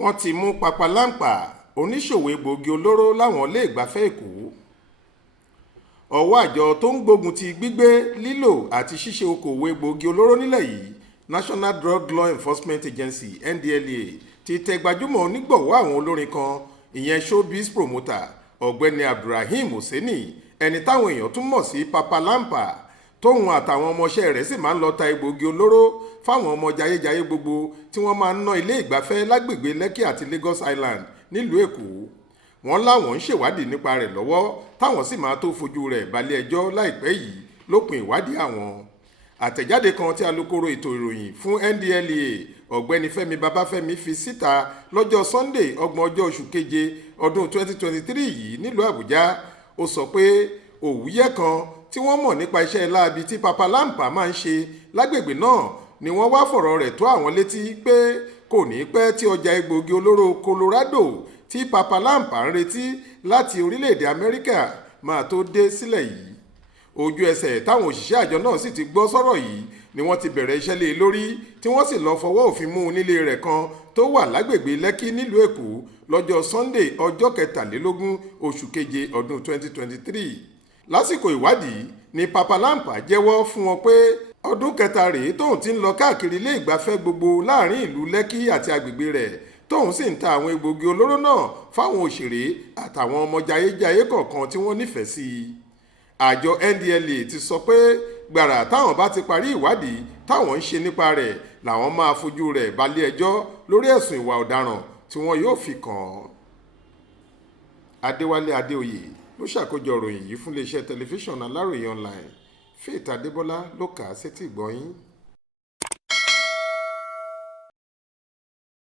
wọ́n ti mú papaláǹpà oníṣòwò egbòogi olóró láwọn Ileegbafẹ Èkó. Ọwọ́ àjọ tó ń gbógun ti gbígbé, lílò àti ṣíṣe okòwò egbòogi olóró nílẹ̀ yìí, National Drug Law Enforcement Agency (NDLEA) ti tẹ gbajúmọ̀ onígbọ̀wọ́ àwọn olórin kan, ìyẹn showbiz promoter ọ̀gbẹ́ni Abdulrahim Hosseini, ẹni táwọn èèyàn tún mọ̀ sí papaláǹpà, tóun àtàwọn ọmọọṣẹ́ rẹ̀ sì máa ń lọ ta egbòogi olóró fáwọn ọmọ jayéjayé gbogbo tí wọ́n máa ń ná ilé ìgbafẹ́ lágbègbè Lekki àti Lagos Island nílùú Èkó. Wọ́n láwọn ń ṣèwádìí nípa rẹ̀ lọ́wọ́ táwọn sì máa tó fojú rẹ̀ balẹ̀ ẹjọ́ láìpẹ́ yìí lópin ìwádìí àwọn. Àtẹ̀jáde kan tí alukoro ètò ìròyìn fún NDLEA ọ̀gbẹ́ni Fẹ́mi Babáfẹ́mi fi síta lọ́jọ́ Sunday 30 oṣù keje ọdún 2023 yìí nílùú Àbújá, ó sọ pé òwúyẹ́ kan tí wọ́n mọ̀ nípa iṣẹ́ láabi tí papaláǹpà máa ń ṣe lágbègbè náà ni wọ́n wá fọ̀rọ̀ rẹ̀ tó àwọn létí pé kò ní pẹ́ tí ọjà egbòogi olóró Colorado tí papaláǹpà ń retí láti orílẹ̀-èdè Amẹ́ríkà máa tó dé sílẹ̀ yìí. Ojú ẹsẹ̀ táwọn òṣìṣẹ́ àjọ náà sì ti gbọ́ sọ̀rọ̀ yìí ni wọ́n ti bẹ̀rẹ̀ iṣẹ́ lé e lórí tí wọ́n sì lọ fọwọ́ òfin mú un nílé rẹ̀ kan tó wà lágbègbè Lekki nílùú Èkó lọ́jọ́ Sunday ọjọ́ 23 oṣù keje ọdún 2023. Lásìkò ìwádìí ni papaláǹpà jẹ́wọ́ fún wọn pé ọdún kẹta rèé tóun ti ń lọ káàkiri ilé ìgbafẹ́ gbogbo láàrin ìlú Lekki àti agbègbè rẹ̀ tóun sì ń ta àwọn egbòogi olóró náà fáwọn òṣèré àtàwọn ọmọ jayéjayé kọ̀ọ̀kan tí wọ́n nífẹ̀ẹ́ sí i. Àjọ NDLEA ti sọ pé gbàrà táwọn bá ti parí ìwádìí táwọn ń ṣe nípa rẹ̀ làwọn máa fojú rẹ̀ balẹ̀ ẹjọ́ lórí ẹ̀sùn ìwà ọ̀daràn tí wọ́n yóò fi kàn án. Adéwálé Adéoyè ló ṣàkójọ ìròyìn yìí fún iléeṣẹ́ tẹlifíṣàn Aláròye online. Faith Adébọ́lá ló kà á sétí ìgbọ́ yín.